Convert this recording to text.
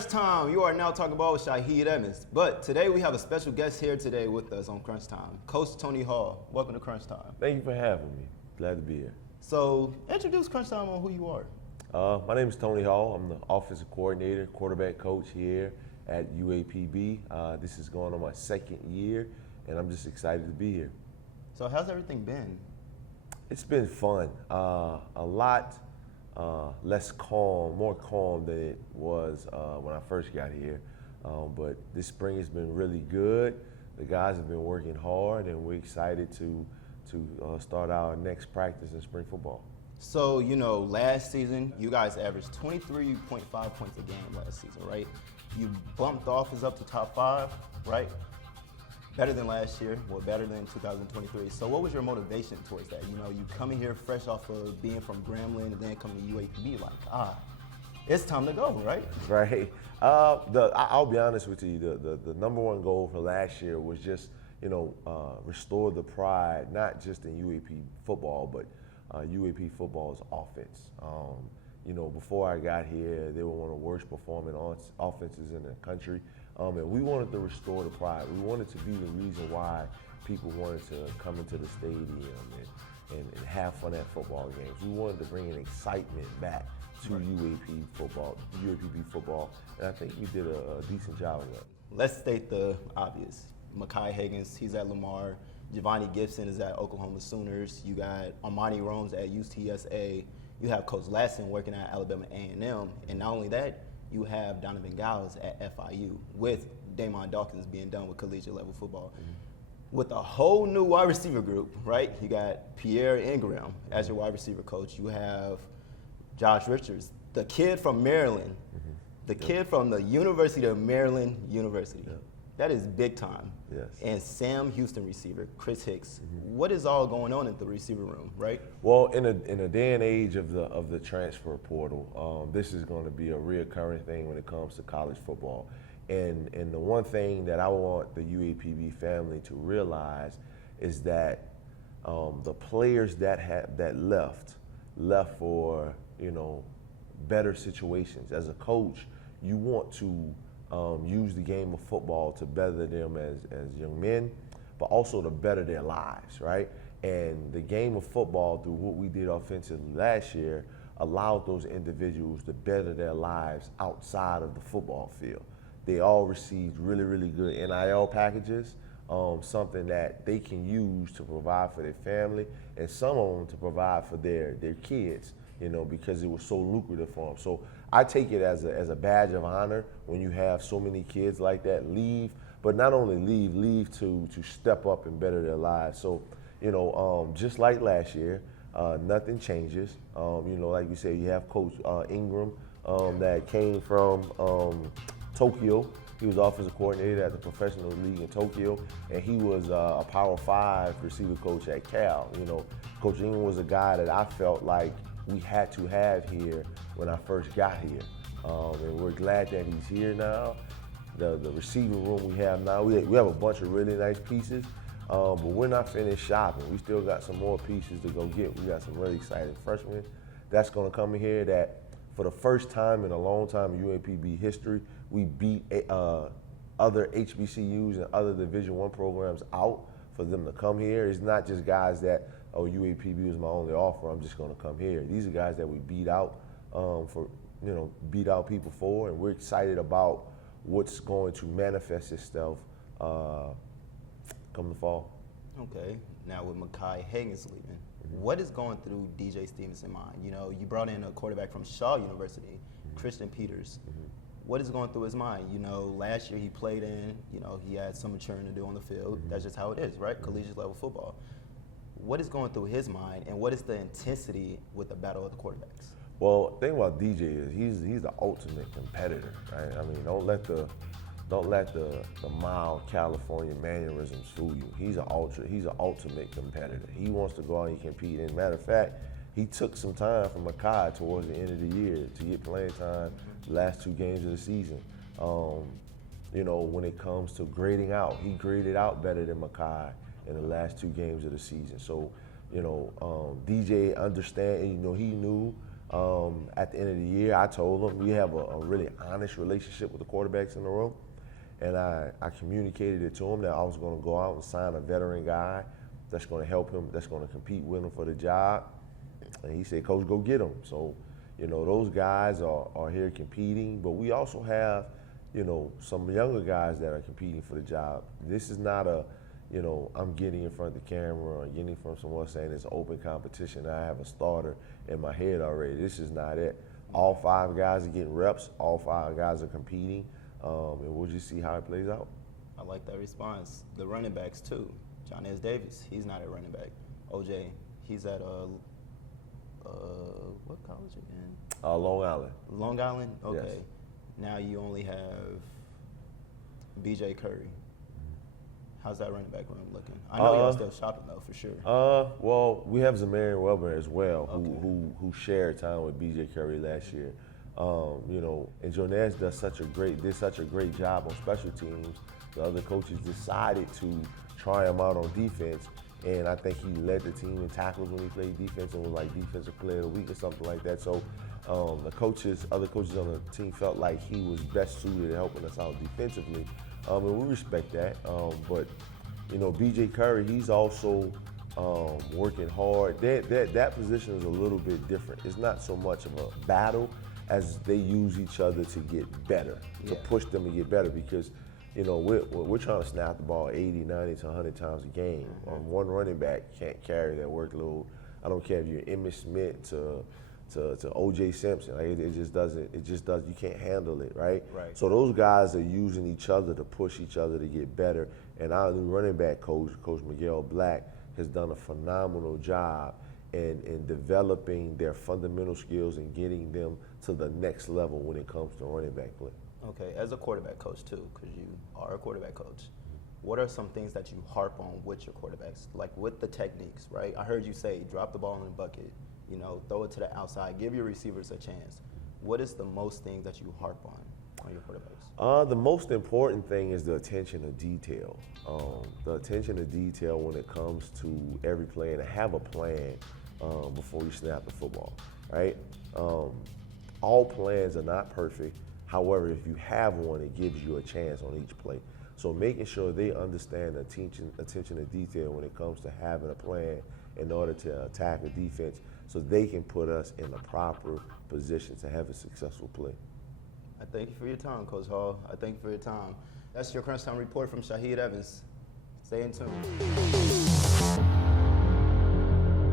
Crunch Time. You are now talking about with Shahid Evans. But today we have a special guest here today with us on Crunch Time, Coach Tony Hall. Welcome to Crunch Time. Thank you for having me. Glad to be here. So introduce Crunch Time on who you are. My name is Tony Hall. I'm the offensive coordinator, quarterback coach here at UAPB. This is going on my second year, and I'm just excited to be here. So how's everything been? It's been fun. A lot less calm, more calm than it was when I first got here. But this spring has been really good. The guys have been working hard, and we're excited to start our next practice in spring football. So, you know, last season, you guys averaged 23.5 points a game last season, right? You bumped the offense up to top 5, right? Better than last year, well, better than 2023. So what was your motivation towards that? You know, you coming here fresh off of being from Grambling and then coming to UAPB, like, it's time to go, right? Right. I'll be honest with you, the number one goal for last year was just, restore the pride, not just in UAP football, but UAP football's offense. Before I got here, they were one of the worst performing offenses in the country. And we wanted to restore the pride. We wanted to be the reason why people wanted to come into the stadium and have fun at football games. We wanted to bring an excitement back to UAPB football, and I think we did a decent job of that. Let's state the obvious. Mekhi Higgins, he's at Lamar. Giovanni Gibson is at Oklahoma Sooners. You got Armani Romes at UTSA. You have Coach Lasson working at Alabama A&M. And not only that, you have Donovan Giles at FIU with Damon Dawkins being done with collegiate level football. Mm-hmm. With a whole new wide receiver group, right? You got Pierre Ingram as your wide receiver coach. You have Josh Richards, the kid from Maryland, the kid from the University of Maryland University. Yep. That is big time. Yes. And Sam Houston receiver, Chris Hicks. Mm-hmm. What is all going on in the receiver room, right? Well, in a day and age of the transfer portal, this is going to be a reoccurring thing when it comes to college football. And the one thing that I want the UAPB family to realize is that the players that left for better situations. As a coach, you want to use the game of football to better them as young men, but also to better their lives, right? And the game of football, through what we did offensively last year, allowed those individuals to better their lives outside of the football field. They all received really, really good NIL packages, something that they can use to provide for their family, and some of them to provide for their kids, because it was so lucrative for them. So I take it as a badge of honor when you have so many kids like that leave, but not only leave to step up and better their lives. So, just like last year, nothing changes. Like you said, you have Coach Ingram that came from Tokyo. He was offensive coordinator at the professional league in Tokyo, and he was a Power 5 receiver coach at Cal. Coach Ingram was a guy that I felt like we had to have here when I first got here. And we're glad that he's here now. The receiving room we have now, we have a bunch of really nice pieces, but we're not finished shopping. We still got some more pieces to go get. We got some really exciting freshmen that's gonna come in here that for the first time in a long time in UAPB history, we beat other HBCUs and other Division I programs out for them to come here. It's not just guys that, UAPB was my only offer, I'm just gonna come here. These are guys that we beat out beat out people for, and we're excited about what's going to manifest itself come the fall. Okay, now with Mekhi Higgins leaving, what is going through DJ Stevenson's mind? You brought in a quarterback from Shaw University, Christian Peters. What is going through his mind? Last year he played in, he had some maturing to do on the field. That's just how it is, right? Collegiate level football. What is going through his mind, and what is the intensity with the battle of the quarterbacks? Well, the thing about DJ is he's the ultimate competitor, right? I mean, don't let the mild California mannerisms fool you. He's an ultimate competitor. He wants to go out and compete. And matter of fact, he took some time from Mekhi towards the end of the year to get playing time the last 2 games of the season. When it comes to grading out, he graded out better than Mekhi in the last 2 games of the season. So, DJ understand, he knew At the end of the year, I told them we have a really honest relationship with the quarterbacks in the room. And I communicated it to him that I was going to go out and sign a veteran guy that's going to help him, that's going to compete with him for the job. And he said, Coach, go get him. So, you know, those guys are here competing, but we also have, you know, some younger guys that are competing for the job. This is not a, you know, I'm getting in front of the camera or getting from someone saying it's open competition. I have a starter in my head already. This is not it. All 5 guys are getting reps. All 5 guys are competing, and we'll just see how it plays out. I like that response. The running backs too. John S. Davis, he's not a running back. OJ, he's at what college again? Long Island. Long Island? Okay. Yes. Now you only have BJ Curry. How's that running back room looking? I know y'all still shopping though, for sure. Well, we have Zamarian Weber as well, Okay. who shared time with BJ Curry last year. You know, and Jones did such a great job on special teams. The other coaches decided to try him out on defense, and I think he led the team in tackles when he played defense and was like defensive player of the week or something like that. So other coaches on the team felt like he was best suited at helping us out defensively, and we respect that. But you know, BJ Curry, he's also working hard. That position is a little bit different. It's not so much of a battle as they use each other to get better, to push them to get better, because you know, we're trying to snap the ball 80, 90 to 100 times a game. One running back can't carry that workload. I don't care if you're Emmitt Smith to O.J. Simpson. Like, it just does. You can't handle it, right? Right. So those guys are using each other to push each other to get better. And our new running back coach, Coach Miguel Black, has done a phenomenal job in developing their fundamental skills and getting them to the next level when it comes to running back play. Okay, as a quarterback coach too, because you are a quarterback coach, what are some things that you harp on with your quarterbacks, like with the techniques, right? I heard you say drop the ball in the bucket, you know, throw it to the outside, give your receivers a chance. What is the most thing that you harp on your quarterbacks? The most important thing is the attention to detail. The attention to detail when it comes to every play, and to have a plan before you snap the football, right? All plans are not perfect. However, if you have one, it gives you a chance on each play. So making sure they understand the attention to detail when it comes to having a plan in order to attack a defense, so they can put us in the proper position to have a successful play. I thank you for your time, Coach Hall. I thank you for your time. That's your Crunch Time report from Shahid Evans. Stay in tune.